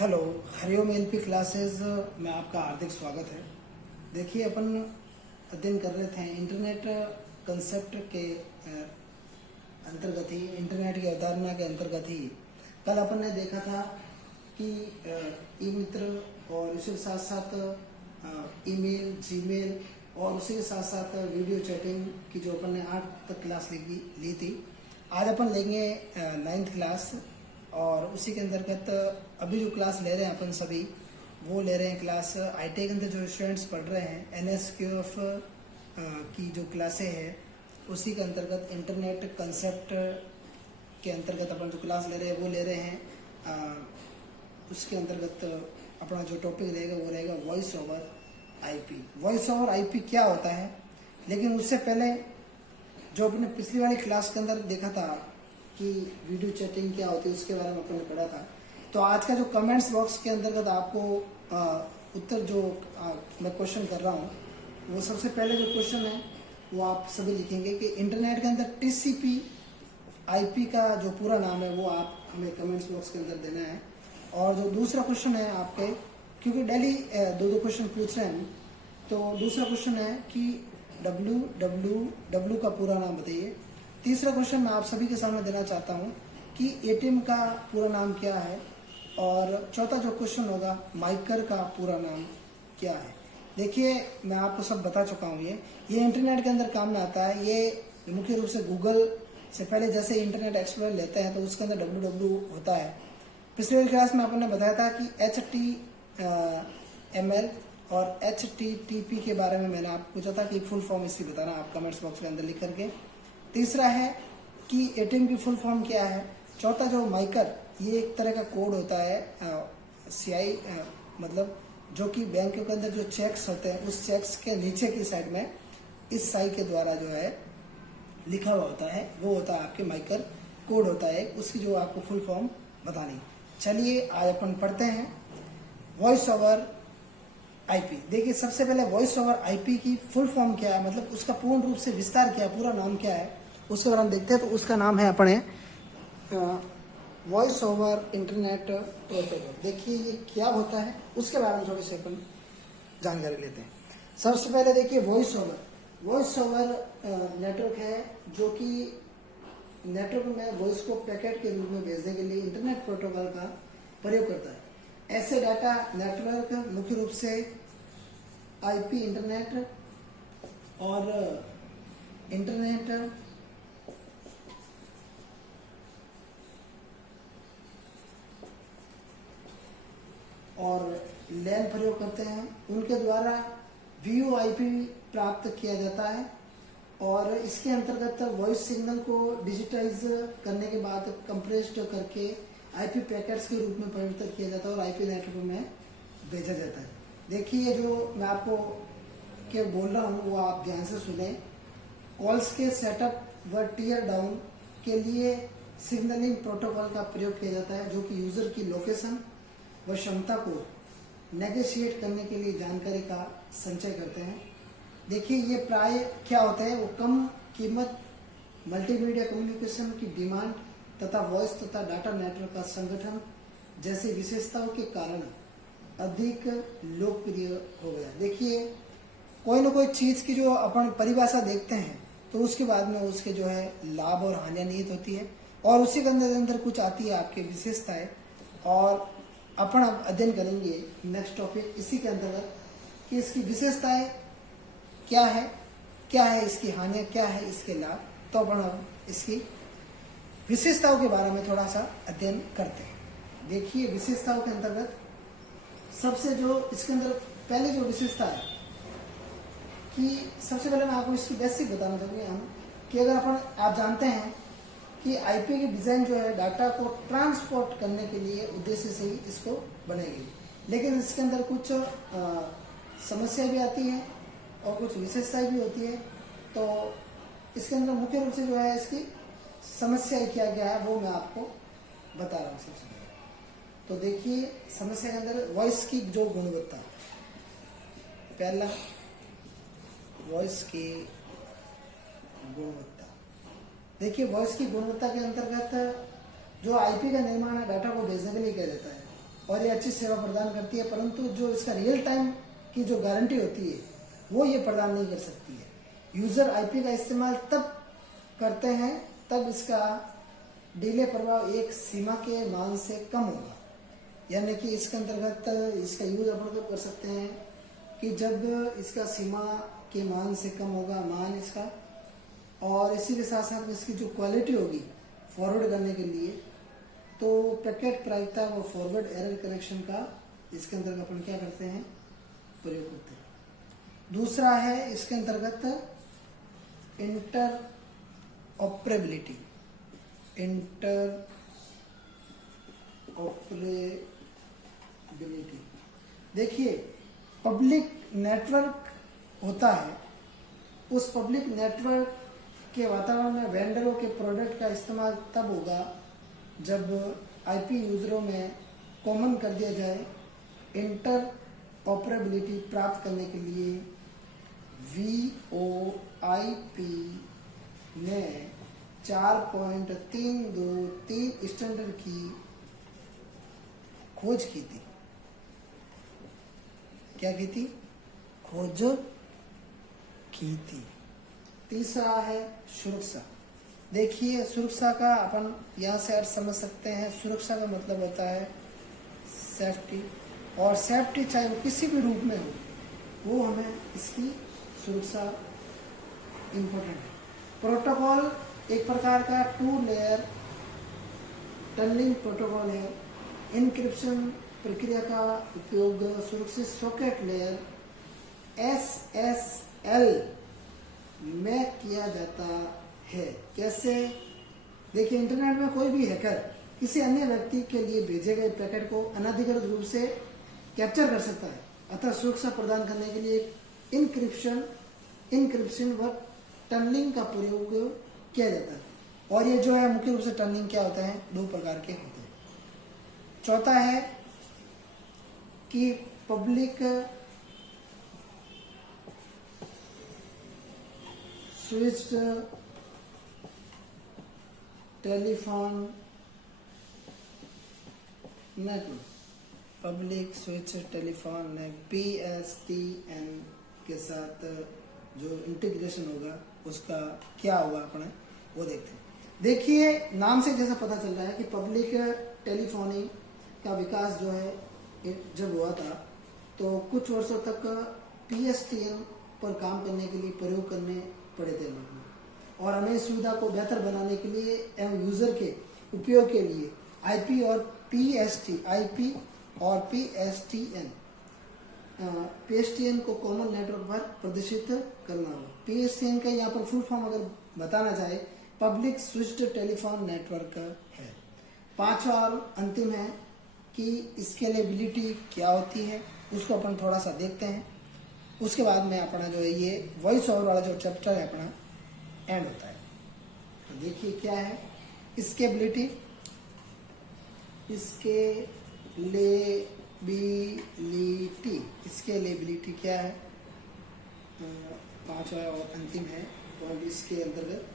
Hello, Hariom LP classes में आपका हार्दिक स्वागत है। देखिए, अपन अध्ययन कर रहे थे इंटरनेट कंसेप्ट के अंतर्गत ही, इंटरनेट की अवधारणा के अंतर्गत ही कल अपन ने देखा था कि ई मित्र और उसके साथ साथ ईमेल, जीमेल और उसी के साथ साथ वीडियो चैटिंग की जो अपन ने 8 तक क्लास ली थी। आज अपन लेंगे 9th क्लास और उसी के अंतर्गत अभी जो क्लास ले रहे हैं अपन सभी वो ले रहे हैं क्लास आईटी के अंदर जो स्टूडेंट्स पढ़ रहे हैं एनएसक्यूएफ की जो क्लासें हैं उसी के अंतर्गत इंटरनेट कंसेप्ट के अंतर्गत अपन जो क्लास ले रहे हैं वो ले रहे हैं। उसके अंतर्गत अपना जो टॉपिक रहेगा वो रहेगा voice over IP. Voice over IP क्या होता है, लेकिन उससे पहले जो अपने पिछली वाली क्लास के अंदर देखा था कि वीडियो चैटिंग क्या होती है उसके बारे में अपन ने पढ़ा था। तो आज का जो कमेंट्स बॉक्स के अंतर्गत आपको उत्तर जो मैं क्वेश्चन कर रहा हूँ वो सबसे पहले जो क्वेश्चन है वो आप सभी लिखेंगे कि इंटरनेट के अंदर टीसीपी आईपी का जो पूरा नाम है वो आप हमें कमेंट्स बॉक्स के अंदर देना है। और जो दूसरा क्वेश्चन है आपके, क्योंकि डेली दो क्वेश्चन पूछ रहे हैं, तो दूसरा क्वेश्चन है कि www का पूरा नाम बताइए। तीसरा क्वेश्चन मैं आप सभी के सामने देना चाहता हूँ कि एटीएम का पूरा नाम क्या है। और चौथा जो क्वेश्चन होगा माइकर का पूरा नाम क्या है। देखिए, मैं आपको सब बता चुका हूँ। ये इंटरनेट के अंदर काम में आता है। ये मुख्य रूप से गूगल से पहले जैसे इंटरनेट एक्सप्लोरर लेते हैं तो उसके अंदर www होता है। पिछले क्लास में आपने बताया था कि HTML और HTTP के बारे में मैंने आपको पूछा था कि फुल फॉर्म इसकी बताना आप कमेंट्स बॉक्स के अंदर लिख करके। तीसरा है कि एटीएम की फुल फॉर्म क्या है। चौथा जो माइकर, ये एक तरह का कोड होता है सीआई, मतलब जो कि बैंकों के अंदर जो चेक्स होते हैं उस चेक्स के नीचे की साइड में इस साई के द्वारा जो है लिखा हुआ होता है, वो होता है आपके माइकर कोड होता है, उसकी जो आपको फुल फॉर्म बतानी। चलिए आज अपन पढ़ते हैं वॉइस ओवर आईपी। देखिए, सबसे पहले वॉइस ओवर आईपी की फुल फॉर्म क्या है, मतलब उसका पूर्ण रूप से विस्तार क्या है, पूरा नाम क्या है, उसके बारे में देखते हैं। तो उसका नाम है अपने वॉइस ओवर इंटरनेट प्रोटोकॉल। देखिए ये क्या होता है उसके बारे में थोड़ी सी अपन जानकारी लेते हैं। सबसे पहले देखिए वॉइस ओवर नेटवर्क है जो कि नेटवर्क में वॉइस को पैकेट के रूप में भेजने के लिए इंटरनेट प्रोटोकॉल का प्रयोग करता है। ऐसे डाटा नेटवर्क मुख्य रूप से आईपी इंटरनेट और इंटरनेट और लैन प्रयोग करते हैं, उनके द्वारा वीओआईपी प्राप्त किया जाता है। और इसके अंतर्गत वॉइस सिग्नल को डिजिटाइज करने के बाद कंप्रेस्ड करके आईपी पैकेट्स के रूप में परिवर्तित किया जाता है और आईपी नेटवर्क में भेजा जाता है। देखिए, जो मैं आपको के बोल रहा हूँ वो आप ध्यान से सुने। कॉल्स के सेटअप व टीयर डाउन के लिए सिग्नलिंग प्रोटोकॉल का प्रयोग किया जाता है जो कि यूजर की लोकेशन व क्षमता को नेगोशिएट करने के लिए जानकारी का संचय करते हैं। देखिए, ये प्राय क्या होता है, वो कम कीमत मल्टीमीडिया कम्युनिकेशन की डिमांड तथा वॉइस तथा डाटा नेटवर्क का संगठन जैसी विशेषताओं के कारण अधिक लोकप्रिय हो गया। देखिए, कोई ना कोई चीज की जो अपन परिभाषा देखते हैं तो उसके बाद में उसके जो है लाभ और हानियां निहित होती है और उसी के अंदर कुछ आती है आपकी विशेषताएं, और अपन अब अध्ययन करेंगे नेक्स्ट टॉपिक इसी के अंतर्गत कि इसकी विशेषताएं क्या है इसकी हानियां क्या है, इसके लाभ। तो अपन अब इसकी विशेषताओं के बारे में थोड़ा सा अध्ययन करते हैं। देखिए, विशेषताओं के अंतर्गत सबसे जो इसके अंदर पहले जो विशेषता है कि सबसे पहले मैं आपको इसकी बेसिक बताना चाहूँगी हम कि अगर अपन आप जानते हैं कि आईपी की डिजाइन जो है डाटा को ट्रांसपोर्ट करने के लिए उद्देश्य से ही इसको बनाई गई, लेकिन इसके अंदर कुछ समस्या भी आती है और कुछ विशेषताएं भी होती है। तो इसके अंदर मुख्य रूप से जो है इसकी समस्या क्या क्या है वो मैं आपको बता रहा हूँ। सबसे पहले तो देखिए, समस्या के अंदर वॉइस की जो गुणवत्ता, पहला वॉइस की गुणवत्ता। देखिए, वॉइस की गुणवत्ता के अंतर्गत जो आईपी का निर्माण है डाटा को भेजने के लिए किया जाता है और ये अच्छी सेवा प्रदान करती है, परंतु जो इसका रियल टाइम की जो गारंटी होती है वो ये प्रदान नहीं कर सकती है। यूजर आईपी का इस्तेमाल तब करते हैं तब इसका डिले प्रभाव एक सीमा के मान से कम होगा, यानी कि इसके अंतर्गत इसका यूज अपन कब कर सकते हैं कि जब इसका सीमा के मान से कम होगा मान इसका, और इसी के साथ साथ इसकी जो क्वालिटी होगी फॉरवर्ड करने के लिए, तो पैकेट प्रायिकता व फॉरवर्ड एरर करेक्शन का इसके अंतर्गत अपन क्या करते हैं, प्रयोग करते हैं। दूसरा है इसके अंतर्गत इंटर ऑपरेबिलिटी। देखिए, पब्लिक नेटवर्क होता है, उस पब्लिक नेटवर्क के वातावरण में वेंडरों के प्रोडक्ट का इस्तेमाल तब होगा जब आईपी यूजरों में कॉमन कर दिया जाए। इंटर ऑपरेबिलिटी प्राप्त करने के लिए VoIP ने 4.323 स्टैंडर्ड की खोज की थी। क्या की थी? खोज की थी। तीसरा है सुरक्षा। देखिए, सुरक्षा का अपन यहाँ से अर्थ समझ सकते हैं। सुरक्षा का मतलब होता है सेफ्टी, और सेफ्टी चाहे वो किसी भी रूप में हो, वो हमें इसकी सुरक्षा इम्पोर्टेंट है। प्रोटोकॉल एक प्रकार का 2 लेयर टनलिंग प्रोटोकॉल है। इनक्रिप्शन प्रक्रिया का उपयोग सुरक्षित सॉकेट लेयर SSL में किया जाता है। कैसे? देखिए, इंटरनेट में कोई भी हैकर किसी अन्य व्यक्ति के लिए भेजे गए पैकेट को अनधिकृत रूप से कैप्चर कर सकता है, अतः सुरक्षा प्रदान करने के लिए इनक्रिप्शन व टनलिंग का प्रयोग किया जाता है। और ये जो है मुख्य रूप से टनलिंग क्या होता है, 2 प्रकार के होते हैं। चौथा है कि public switched telephone network, public switch telephone network PSTN के साथ जो इंटीग्रेशन होगा उसका क्या होगा अपने वो देखते हैं। देखिए, नाम से जैसा पता चल रहा है कि पब्लिक टेलीफोनी का विकास जो है जब हुआ था तो कुछ वर्षों तक PSTN पर काम करने के लिए प्रयोग करने पड़े थे लोगों, और हमें इस सुविधा को बेहतर बनाने के लिए एवं यूजर के उपयोग के लिए IP और PSTN को कॉमन नेटवर्क पर प्रदर्शित करना होगा। PSTN का यहाँ पर फुल फॉर्म अगर बताना चाहे, पब्लिक स्विच्ड टेलीफोन नेटवर्क है। पांचवा और अंतिम है कि स्केलेबिलिटी क्या होती है, उसको अपन थोड़ा सा देखते हैं। उसके बाद में अपना जो है ये वॉइस ओवर वाला जो चैप्टर है अपना एंड होता है। तो देखिए क्या है स्केलेबिलिटी। स्केलेबिलिटी क्या है? पांचवा और अंतिम है। और इसके अंतर्गत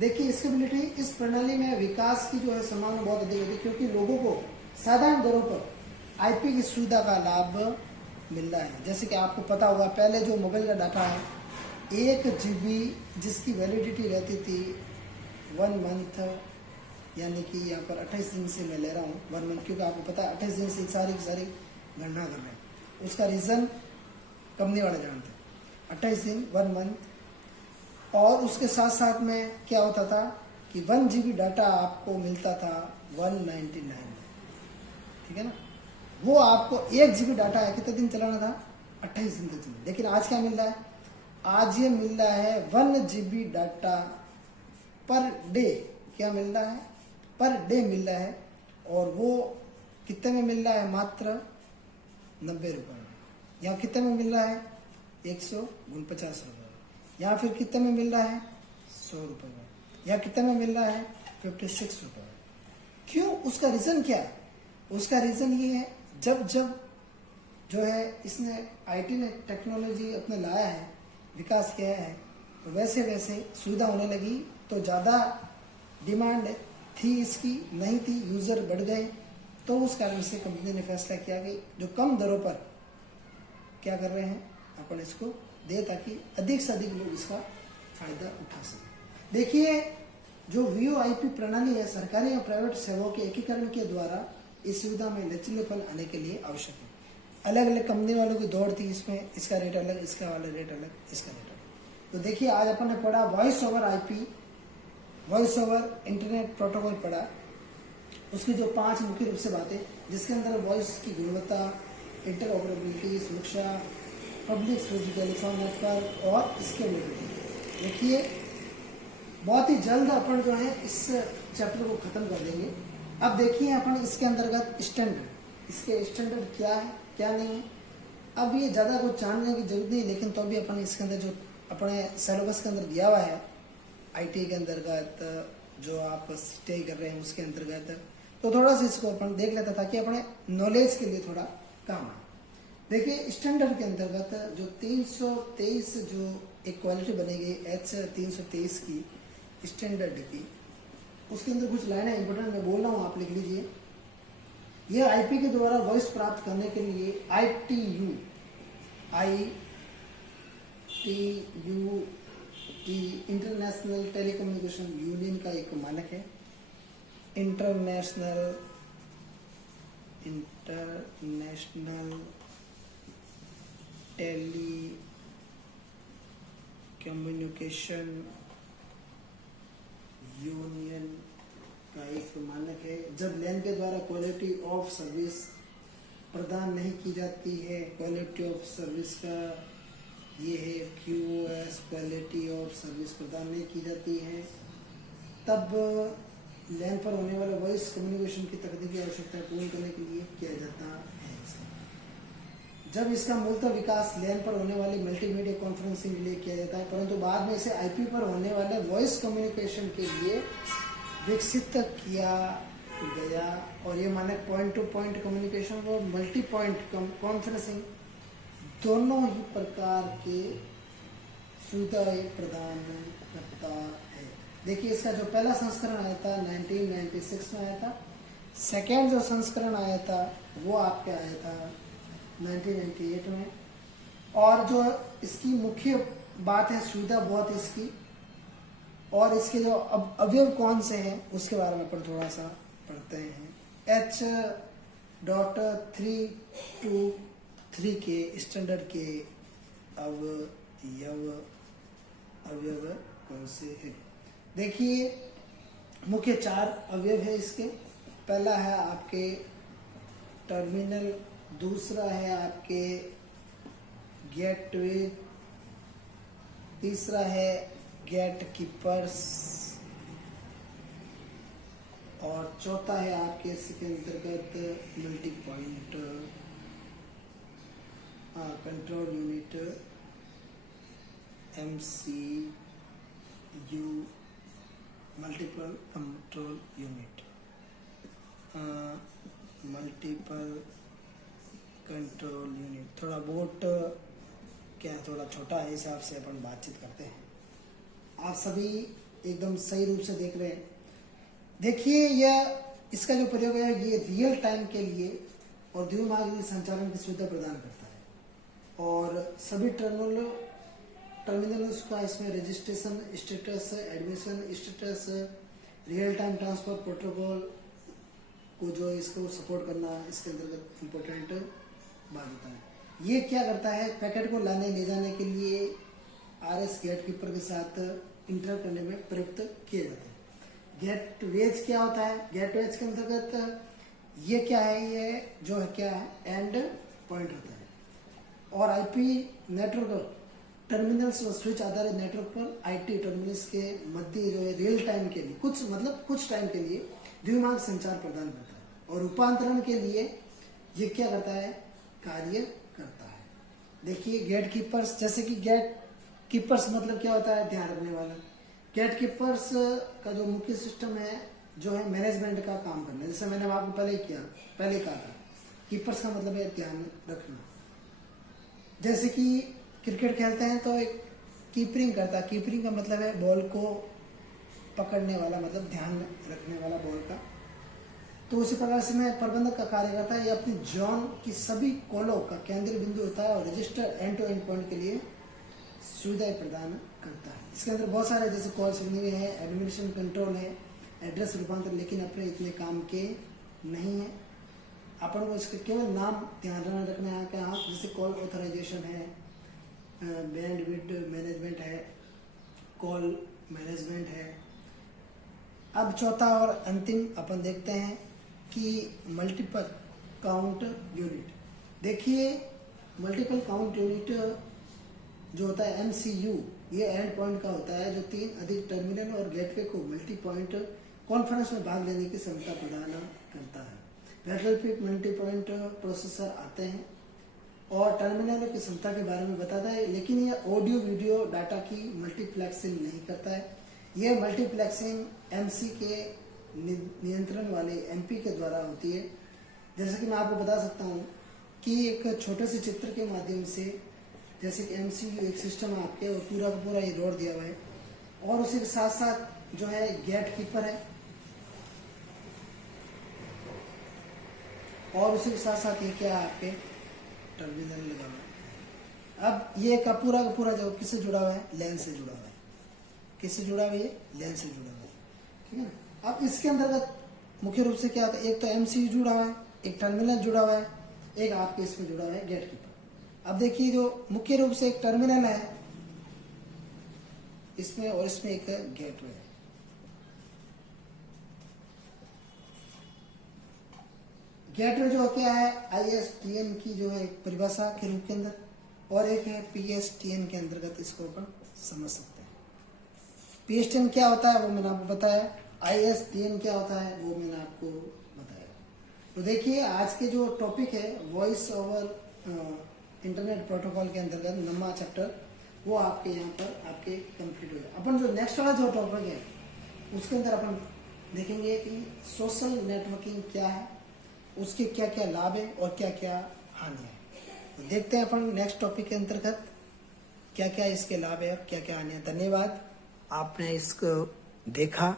देखिए, स्केलेबिलिटी इस प्रणाली में विकास की जो है संभावना बहुत अधिक होती है, क्योंकि लोगों को साधारण दरों पर आईपी की सुविधा का लाभ मिल रहा है। जैसे कि आपको पता होगा, पहले जो मोबाइल का डाटा है 1 GB जिसकी वैलिडिटी रहती थी 1 मंथ, यानी कि यहाँ पर 28 दिन से मैं ले रहा हूँ 1 मंथ, क्योंकि आपको पता है 28 दिन से सारी गणना कर रहे हैं। उसका रीज़न कंपनी वाले जानते हैं। 28 दिन 1 मंथ, और उसके साथ साथ में क्या होता था कि 1 GB डाटा आपको मिलता था 199 में, ठीक है ना। वो आपको 1 GB डाटा है कितने दिन चलाना था? 28 दिन तक चलाना। लेकिन आज क्या मिल रहा है? आज ये मिल रहा है 1 GB डाटा पर डे। क्या मिल रहा है? पर डे मिल रहा है, और वो कितने में मिल रहा है? मात्र 90 रुपये में। यहाँ कितने में मिल रहा है? 149 रुपये। या फिर कितने में मिल रहा है? 100 रुपये में। या कितने में मिल रहा है? 56 रुपये में। क्यों? उसका रीज़न क्या है? उसका रीज़न ये है, जब जो है इसने IT ने टेक्नोलॉजी अपने लाया है, विकास किया है, तो वैसे वैसे सुविधा होने लगी, तो ज़्यादा डिमांड थी इसकी नहीं थी, यूज़र बढ़ गए, तो उस कारण से कंपनी ने फैसला किया कि जो कम दरों पर क्या कर रहे हैं, अपन इसको दे ताकि अधिक से अधिक लोग इसका फायदा उठा सकें। देखिए, जो VoIP प्रणाली है सरकारी और प्राइवेट सेवाओं के एकीकरण के द्वारा इस सुविधा में लचीलेपन आने के लिए आवश्यक है। अलग अलग कंपनी वालों की दौड़ थी इसमें, इसका रेट अलग, इसका वाला रेट अलग, इसका रेट अलग। तो देखिए, आज अपन ने पढ़ा voice over IP, voice over internet protocol पढ़ा, उसकी जो 5 मुख्य रूप से बातें, जिसके अंदर वॉइस की गुणवत्ता, इंटरऑपरेबिलिटी, सुरक्षा, पब्लिक स्विच, टेलीफोन नेटवर्क और स्केलेबिलिटी। देखिए, बहुत ही जल्द अपन जो है इस चैप्टर को खत्म कर देंगे। अब देखिए अपन इसके अंतर्गत स्टैंडर्ड, इसके स्टैंडर्ड क्या है क्या नहीं है, अब ये ज़्यादा कुछ जानने की जरूरत नहीं, लेकिन तो भी अपन इसके अंदर जो अपने सिलेबस के अंदर दिया हुआ है IT के अंतर्गत, जो आप स्टे कर रहे हैं उसके अंतर्गत, तो थोड़ा सा इसको अपन देख लेते ताकि अपने नॉलेज के लिए थोड़ा काम आए। देखिए, स्टैंडर्ड के अंतर्गत जो 323 जो एक क्वालिटी बनेगी H323 की स्टैंडर्ड की, उसके अंदर कुछ लाइनें इंपोर्टेंट मैं बोल रहा हूँ, आप लिख लीजिए। यह IP के द्वारा वॉइस प्राप्त करने के लिए ITU इंटरनेशनल टेलीकम्युनिकेशन यूनियन का एक मानक है। इंटरनेशनल टेली कम्युनिकेशन यूनियन का एक मानक है। जब लैन के द्वारा क्वालिटी ऑफ सर्विस प्रदान नहीं की जाती है, क्वालिटी ऑफ सर्विस का ये है QoS, क्वालिटी ऑफ सर्विस प्रदान नहीं की जाती है, तब लैन पर होने वाले वॉइस कम्युनिकेशन की तकनीकी आवश्यकता पूर्ण करने के लिए किया जाता है। जब इसका मूलतः विकास लैन पर होने वाली मल्टीमीडिया कॉन्फ्रेंसिंग के लिए किया जाता है, परंतु बाद में इसे IP पर होने वाले वॉइस कम्युनिकेशन के लिए विकसित किया गया, और ये मानक पॉइंट टू पॉइंट कम्युनिकेशन और मल्टी पॉइंट कॉन्फ्रेंसिंग दोनों ही प्रकार के सुविधाएं प्रदान करता है। देखिए, इसका जो पहला संस्करण आया था 1996 में आया था, सेकेंड जो संस्करण आया था वो आपके आया था 1998 में, और जो इसकी मुख्य बात है सुविधा बहुत इसकी, और इसके जो अवयव कौन से हैं उसके बारे में अपन थोड़ा सा पढ़ते हैं। H.323 के स्टैंडर्ड के अवयव कौन से हैं? देखिए, मुख्य 4 अवयव है इसके। पहला है आपके टर्मिनल, दूसरा है आपके गेटवे, तीसरा है गेट कीपर्स, और चौथा है आपके इसके अंतर्गत multi point control unit MCU, multiple control unit, multiple control unit. थोड़ा बोर्ड क्या है, थोड़ा छोटा है, हिसाब से अपन बातचीत करते हैं। आप सभी एकदम सही रूप से देख रहे हैं। देखिए, यह इसका जो प्रयोग है ये रियल टाइम के लिए और द्विमार्गी संचालन की सुविधा प्रदान करता है, और सभी टर्मिनल्स का इसमें registration status, admission status, real time transfer protocol को जो इसको सपोर्ट करना इसके अंतर्गत इम्पोर्टेंट बात होता है। ये क्या करता है, पैकेट को लाने ले जाने के लिए RS गेट कीपर के साथ इंटरप्ट करने में प्रयुक्त किए जाते हैं। गेटवेज क्या होता है, गेटवेज के अंतर्गत ये क्या है, ये जो है क्या है, एंड पॉइंट होता है, और IP नेटवर्क टर्मिनल्स और स्विच आधारित नेटवर्क पर IT टर्मिनल्स के मध्य जो है रियल टाइम के लिए कुछ टाइम के लिए द्विमार्ग संचार प्रदान करता है, और रूपांतरण के लिए ये क्या करता है, कार्य करता है। देखिए, गेट कीपर्स, जैसे कि गेट कीपर्स मतलब क्या होता है, ध्यान रखने वाला। गेट कीपर्स का जो मुख्य सिस्टम है जो है मैनेजमेंट का काम करना, जैसे मैंने आपको पहले कहा था, कीपर्स का मतलब है ध्यान रखना। जैसे कि क्रिकेट खेलते हैं तो एक कीपरिंग करता है, कीपरिंग का मतलब है बॉल को पकड़ने वाला, मतलब ध्यान रखने वाला बॉल का। तो उसी प्रकार से में प्रबंधक का कार्य करता है। ये अपनी जोन की सभी कॉलों का केंद्रीय बिंदु होता है और register end to end point के लिए सुविधाएं प्रदान करता है। इसके अंदर बहुत सारे जैसे कॉल सिग्नलिंग है, एडमिनिस्ट्रेशन कंट्रोल है, एड्रेस रूपांतर, लेकिन अपने इतने काम के नहीं है। अपन को इसके केवल नाम ध्यान रखना है कि हाँ, जैसे कॉल ऑथराइजेशन है, बैंडविड्थ मैनेजमेंट है, कॉल मैनेजमेंट है। अब चौथा और अंतिम अपन देखते हैं कि मल्टीपल काउंट यूनिट। देखिए मल्टीपल काउंट यूनिट जो होता है MCU, ये एंड पॉइंट का होता है जो 3 अधिक टर्मिनल और गेटवे को मल्टी पॉइंट कॉन्फ्रेंस में भाग लेने की क्षमता प्रदान करता है। वैकल्पिक मल्टी पॉइंट प्रोसेसर आते हैं और टर्मिनल की क्षमता के बारे में बताता है, लेकिन ये ऑडियो वीडियो डाटा की मल्टीप्लेक्सिंग नहीं करता है। यह मल्टीप्लेक्सिंग MC के नियंत्रण वाले MP के द्वारा होती है। जैसे कि मैं आपको बता सकता हूँ कि एक छोटे से चित्र के माध्यम से, जैसे कि MCU एक सिस्टम है आपके और पूरा का पूरा ये रोड दिया हुआ है और उसी के साथ साथ जो है गेट कीपर है और उसी के साथ साथ ये क्या है आपके टर्मिनल लगा हुआ है। अब ये का पूरा जो किससे जुड़ा हुआ है, लैन से जुड़ा हुआ है। किससे जुड़ा हुआ है, लैन से जुड़ा हुआ है, ठीक है ना। अब इसके अंतर्गत मुख्य रूप से क्या होता है, एक तो MCU जुड़ा हुआ है, एक टर्मिनल जुड़ा हुआ है, एक आपके इसमें जुड़ा हुआ है गेट कीपर। अब देखिए जो मुख्य रूप से एक टर्मिनल है इसमें और इसमें एक गेटवे है। गेटवे जो क्या है ISDN की जो है परिभाषा के रूप के अंदर, और एक है PSTN के अंतर्गत इसको अपन समझ सकते हैं। PSTN क्या होता है वो मैंने आपको बताया, ISDN क्या होता है वो मैंने आपको बताया। तो देखिए आज के जो टॉपिक है वॉइस ओवर इंटरनेट प्रोटोकॉल के अंतर्गत 9वां चैप्टर, वो आपके यहाँ पर आपके कंप्लीट हो जाए। अपन जो नेक्स्ट वाला जो टॉपिक है उसके अंदर अपन देखेंगे कि सोशल नेटवर्किंग क्या है, उसके क्या क्या लाभ है और क्या क्या हानि है। तो देखते हैं अपन नेक्स्ट टॉपिक के अंतर्गत क्या क्या इसके लाभ है और क्या क्या हानि है। धन्यवाद, आपने इसको देखा।